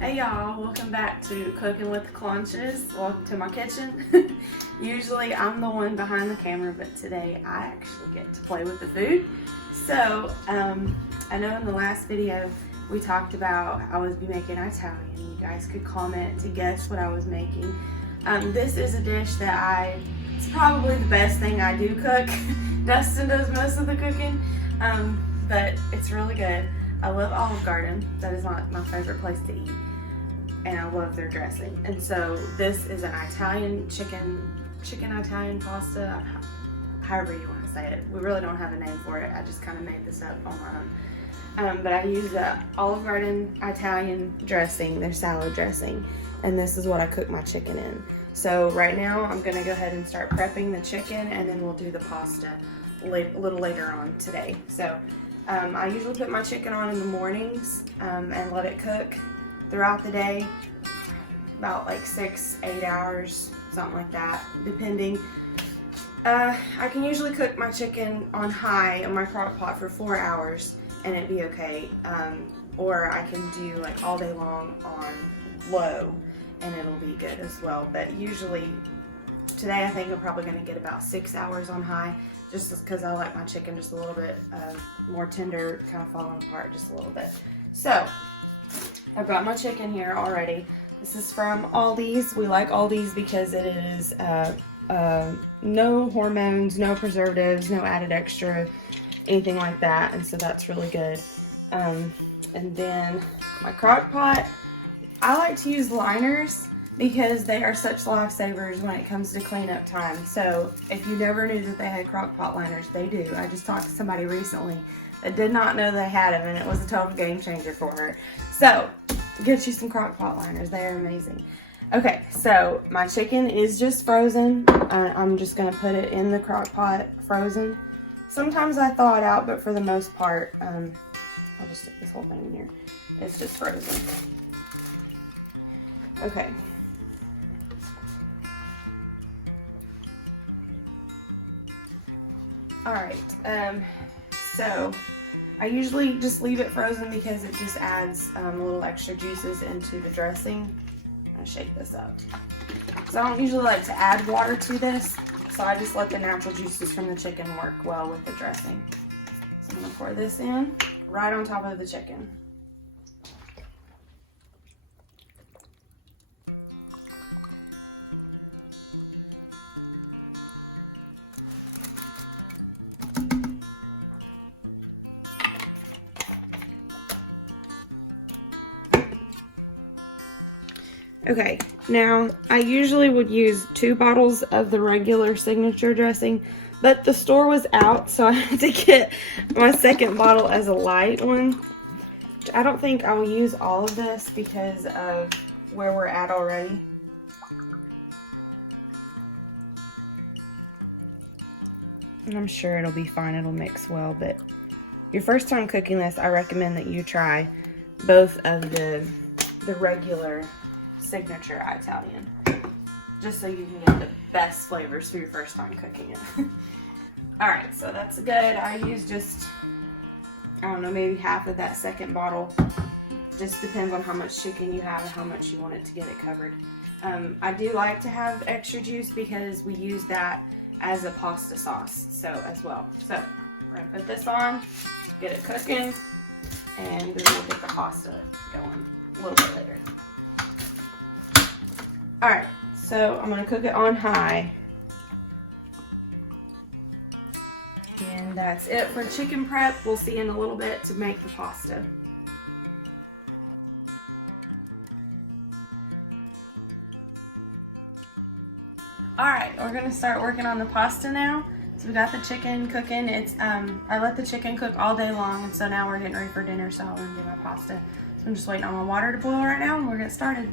Hey y'all, welcome back to Cooking with the Clunches. Welcome to my kitchen. Usually I'm the one behind the camera, but today I actually get to play with the food. So, I know in the last video we talked about I was making Italian. You guys could comment to guess what I was making. This is a dish that it's probably the best thing I do cook. Dustin does most of the cooking, but it's really good. I love Olive Garden. That is my favorite place to eat. And I love their dressing. And so this is an Italian chicken Italian pasta, however you want to say it. We really don't have a name for it. I just kind of made this up on my own. But I use the Olive Garden Italian dressing, their salad dressing. And this is what I cook my chicken in. So right now I'm gonna go ahead and start prepping the chicken, and then we'll do the pasta a little later on today. So I usually put my chicken on in the mornings and let it cook throughout the day, about like 6-8 hours, something like that, depending. I can usually cook my chicken on high on my crock pot for 4 hours and it'd be okay. Or I can do like all day long on low and it'll be good as well. But usually today I think I'm probably gonna get about 6 hours on high, just because I like my chicken just a little bit more tender, kind of falling apart just a little bit. So I've got my chicken here already. This is from Aldi's. We like Aldi's because it is no hormones, no preservatives, no added extra, anything like that. And so that's really good. And then my crock pot. I like to use liners because they are such lifesavers when it comes to cleanup time. So if you never knew that they had crock pot liners, they do. I just talked to somebody recently that did not know they had them, and it was a total game changer for her. So get you some crock pot liners. They are amazing. Okay, so my chicken is just frozen. I'm just gonna put it in the crock pot frozen. Sometimes I thaw it out, but for the most part, I'll just stick this whole thing in here. It's just frozen. Okay. All right, so I usually just leave it frozen because it just adds a little extra juices into the dressing. I'm gonna shake this up. So I don't usually like to add water to this, so I just let the natural juices from the chicken work well with the dressing. So I'm gonna pour this in right on top of the chicken. Okay, now I usually would use 2 bottles of the regular signature dressing, but the store was out, so I had to get my second bottle as a light one. I don't think I will use all of this because of where we're at already. And I'm sure it'll be fine, it'll mix well, but your first time cooking this, I recommend that you try both of the regular signature Italian, just so you can get the best flavors for your first time cooking it. Alright, so that's good. I use just, I don't know, maybe half of that second bottle. Just depends on how much chicken you have and how much you want it to get it covered. I do like to have extra juice because we use that as a pasta sauce, so as well. So we're gonna put this on, get it cooking, and then we'll get the pasta going a little bit later. Alright, so I'm going to cook it on high. And that's it for chicken prep. We'll see in a little bit to make the pasta. Alright, we're going to start working on the pasta now. So we got the chicken cooking. It's I let the chicken cook all day long, and so now we're getting ready for dinner, so I'm going to do my pasta. So I'm just waiting on my water to boil right now, and we'll get started.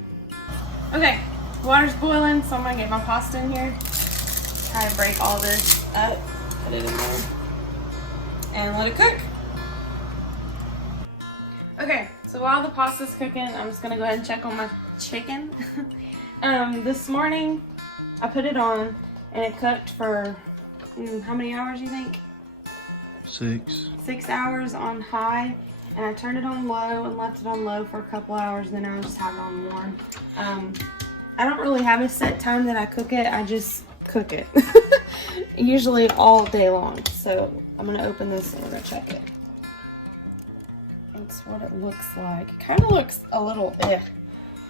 Okay. Water's boiling, so I'm gonna get my pasta in here. Try to break all this up, put it in there, and let it cook. Okay, so while the pasta's cooking, I'm just gonna go ahead and check on my chicken. This morning, I put it on, and it cooked for, how many hours you think? 6. 6 hours on high. And I turned it on low and left it on low for a couple hours, then I'll just have it on warm. I don't really have a set time that I cook it, I just cook it. Usually all day long. So I'm gonna open this and we're gonna check it. That's what it looks like. It kind of looks a little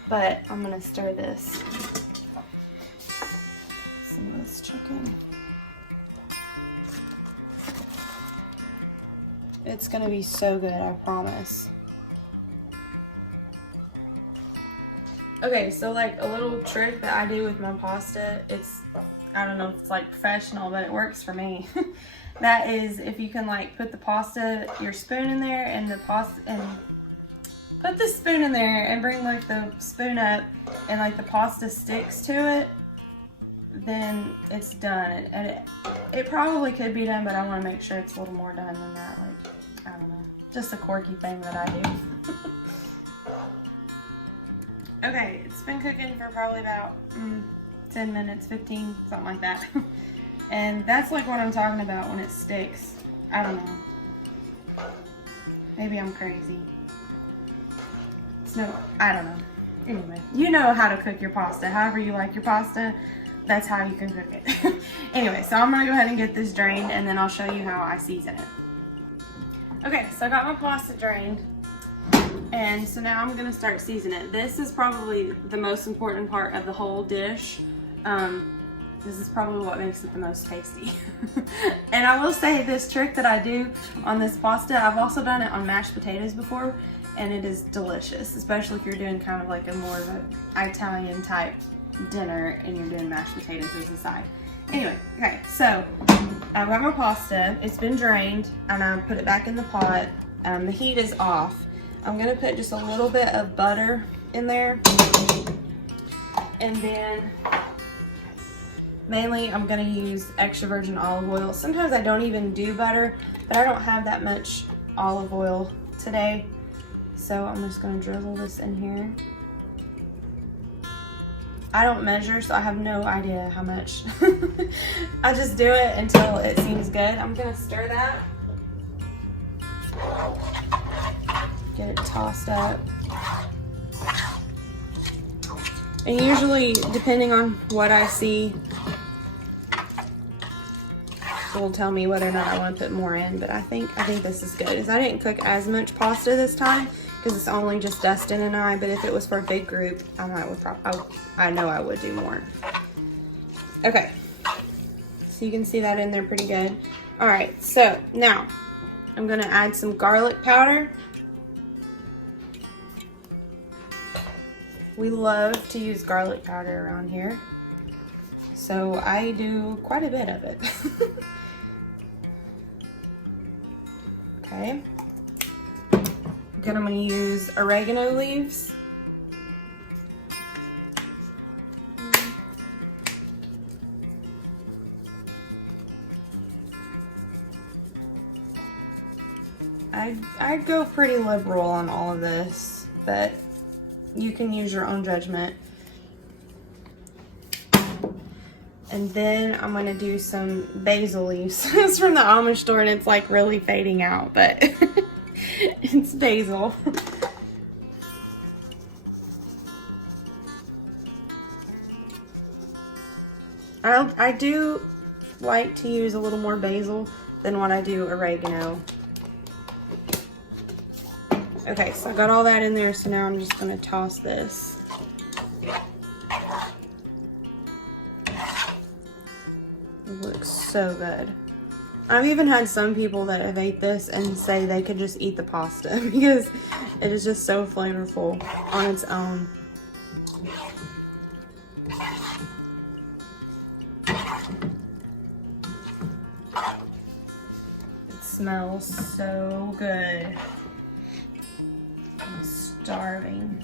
but I'm gonna stir this. Some of this chicken. It's gonna be so good, I promise. Okay, so like a little trick that I do with my pasta, I don't know if it's like professional, but it works for me. That is, if you can like put the pasta, your spoon in there and the pasta, and put the spoon in there and bring like the spoon up and like the pasta sticks to it, then it's done. And it probably could be done, but I want to make sure it's a little more done than that. Like, I don't know, just a quirky thing that I do. Okay, it's been cooking for probably about 10 minutes, 15, something like that. And that's like what I'm talking about when it sticks. I don't know. Maybe I'm crazy. I don't know. Anyway, you know how to cook your pasta. However you like your pasta, that's how you can cook it. Anyway, so I'm gonna go ahead and get this drained and then I'll show you how I season it. Okay, so I got my pasta drained. And so now I'm gonna start seasoning it. This is probably the most important part of the whole dish. This is probably what makes it the most tasty. And I will say this trick that I do on this pasta, I've also done it on mashed potatoes before, and it is delicious, especially if you're doing kind of like a more of an Italian type dinner and you're doing mashed potatoes as a side. Anyway, okay, so I've got my pasta, it's been drained, and I put it back in the pot. The heat is off. I'm gonna put just a little bit of butter in there, and then mainly I'm gonna use extra virgin olive oil. Sometimes I don't even do butter, but I don't have that much olive oil today, so I'm just gonna drizzle this in here. I don't measure, so I have no idea how much. I just do it until it seems good. I'm gonna stir that. Get it tossed up. And usually, depending on what I see, it will tell me whether or not I want to put more in, but I think this is good. Because I didn't cook as much pasta this time because it's only just Dustin and I, but if it was for a big group, I know I would do more. Okay, so you can see that in there pretty good. All right, so now I'm gonna add some garlic powder. We love to use garlic powder around here, so I do quite a bit of it. Okay, then I'm going to use oregano leaves. I go pretty liberal on all of this, but you can use your own judgment. And then I'm gonna do some basil leaves. It's from the Amish store and it's like really fading out, but it's basil. I do like to use a little more basil than what I do oregano. Okay, so I got all that in there, so now I'm just gonna toss this. It looks so good. I've even had some people that have ate this and say they could just eat the pasta because it is just so flavorful on its own. It smells so good. I'm starving.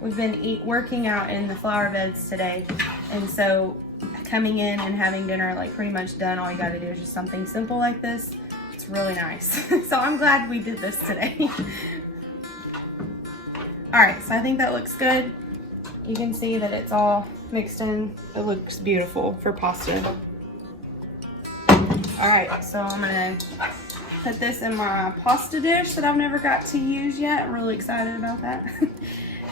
We've been working out in the flower beds today, and so coming in and having dinner like pretty much done, all you gotta do is just something simple like this. It's really nice. So I'm glad we did this today. All right, so I think that looks good. You can see that it's all mixed in. It looks beautiful for pasta. Alright, so I'm gonna put this in my pasta dish that I've never got to use yet. I'm really excited about that.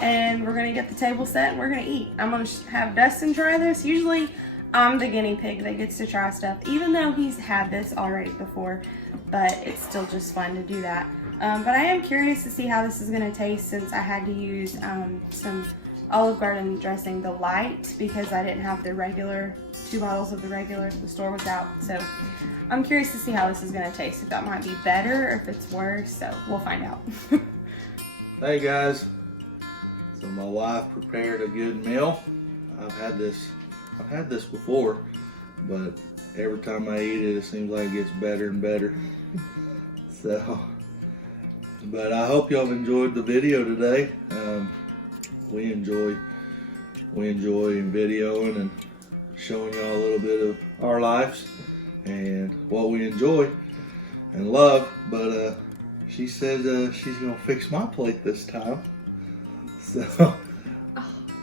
And we're gonna get the table set and we're gonna eat. I'm gonna have Dustin try this. Usually I'm the guinea pig that gets to try stuff, even though he's had this already before, but it's still just fun to do that. But I am curious to see how this is gonna taste, since I had to use some Olive Garden dressing, the light, because I didn't have the regular, 2 bottles of the regular, the store was out. So I'm curious to see how this is gonna taste, if that might be better or if it's worse, so we'll find out. Hey guys, so my wife prepared a good meal. I've had this before, but every time I eat it, it seems like it gets better and better. So, but I hope y'all enjoyed the video today. We enjoy videoing and showing y'all a little bit of our lives and what we enjoy and love. But she said she's gonna fix my plate this time, so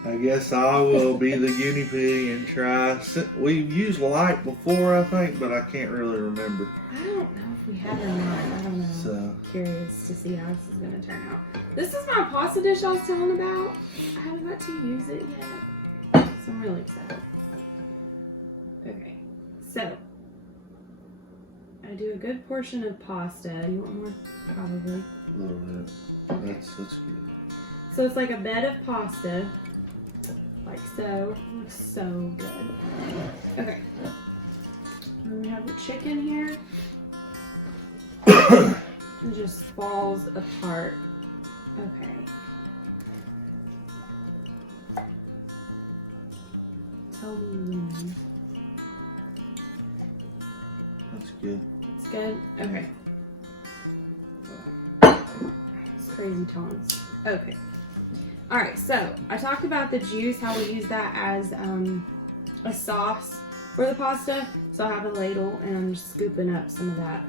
I guess I will be the guinea pig and try. We've used light before, I think, but I can't really remember. I don't know if we have or not. I don't know. So Curious to see how this is gonna turn out. This is my pasta dish I was telling about. I haven't got to use it yet, so I'm really excited. Okay, so I do a good portion of pasta. You want more? Probably. a little bit. Okay. That's good. So it's like a bed of pasta, like so. It looks so good. Okay. And we have the chicken here. It just falls apart. Okay. Tell me when. That's good. It's good? Okay. It's crazy tones. Okay. Alright, so I talked about the juice, how we use that as a sauce for the pasta. So I have a ladle and I'm just scooping up some of that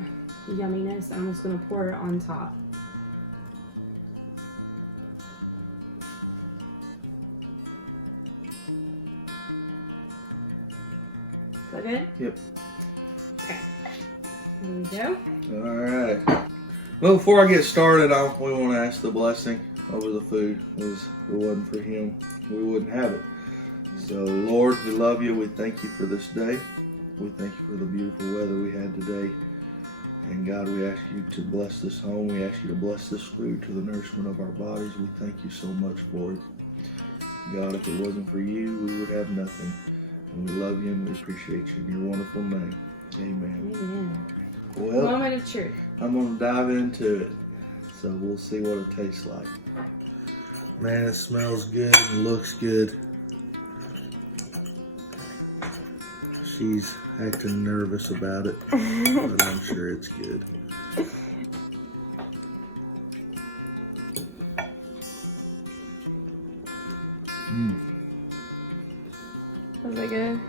yumminess. I'm just going to pour it on top. Is that good? Yep. Okay. There we go. Alright. Well, before I get started, we want to ask the blessing over the food. Because if it wasn't for Him, we wouldn't have it. So, Lord, we love you. We thank you for this day. We thank you for the beautiful weather we had today. And God, we ask you to bless this home. We ask you to bless this food to the nourishment of our bodies. We thank you so much for it. God, if it wasn't for you, we would have nothing. And we love you and we appreciate you in your wonderful name. Amen. Amen. Well, Moment of truth. I'm going to dive into it. So we'll see what it tastes like. Man, it smells good and looks good. She's acting nervous about it, but I'm sure it's good. Was it good?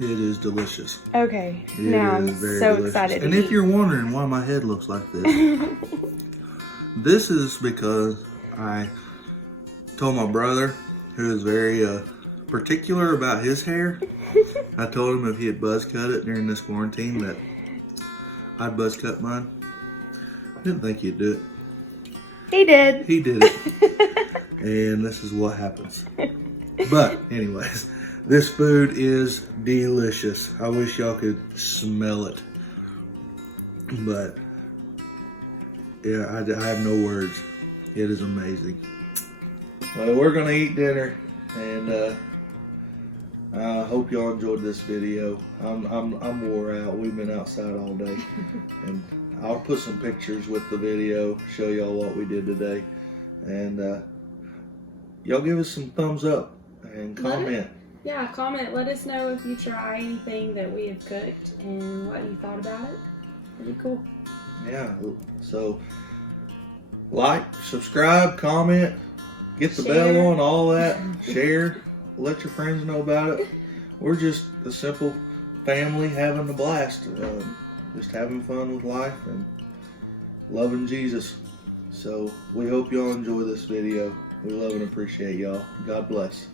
It is delicious. Okay, It now I'm is very so delicious. excited. And if you're wondering why my head looks like this, this is because I told my brother, who is very particular about his hair, I told him if he had buzz cut it during this quarantine that I'd buzz cut mine. I didn't think he'd do it. He did. He did it. And this is what happens. But anyways, this food is delicious. I wish y'all could smell it. But yeah, I have no words. It is amazing. Well, we're gonna eat dinner, and I hope y'all enjoyed this video. I'm wore out. We've been outside all day, and I'll put some pictures with the video, show y'all what we did today, and y'all give us some thumbs up and comment. Yeah, comment. Let us know if you try anything that we have cooked and what you thought about it. It'd be cool. Yeah, so like, subscribe, comment, get the bell on, all that, share, let your friends know about it. We're just a simple family having a blast, just having fun with life and loving Jesus. So we hope y'all enjoy this video. We love and appreciate y'all. God bless.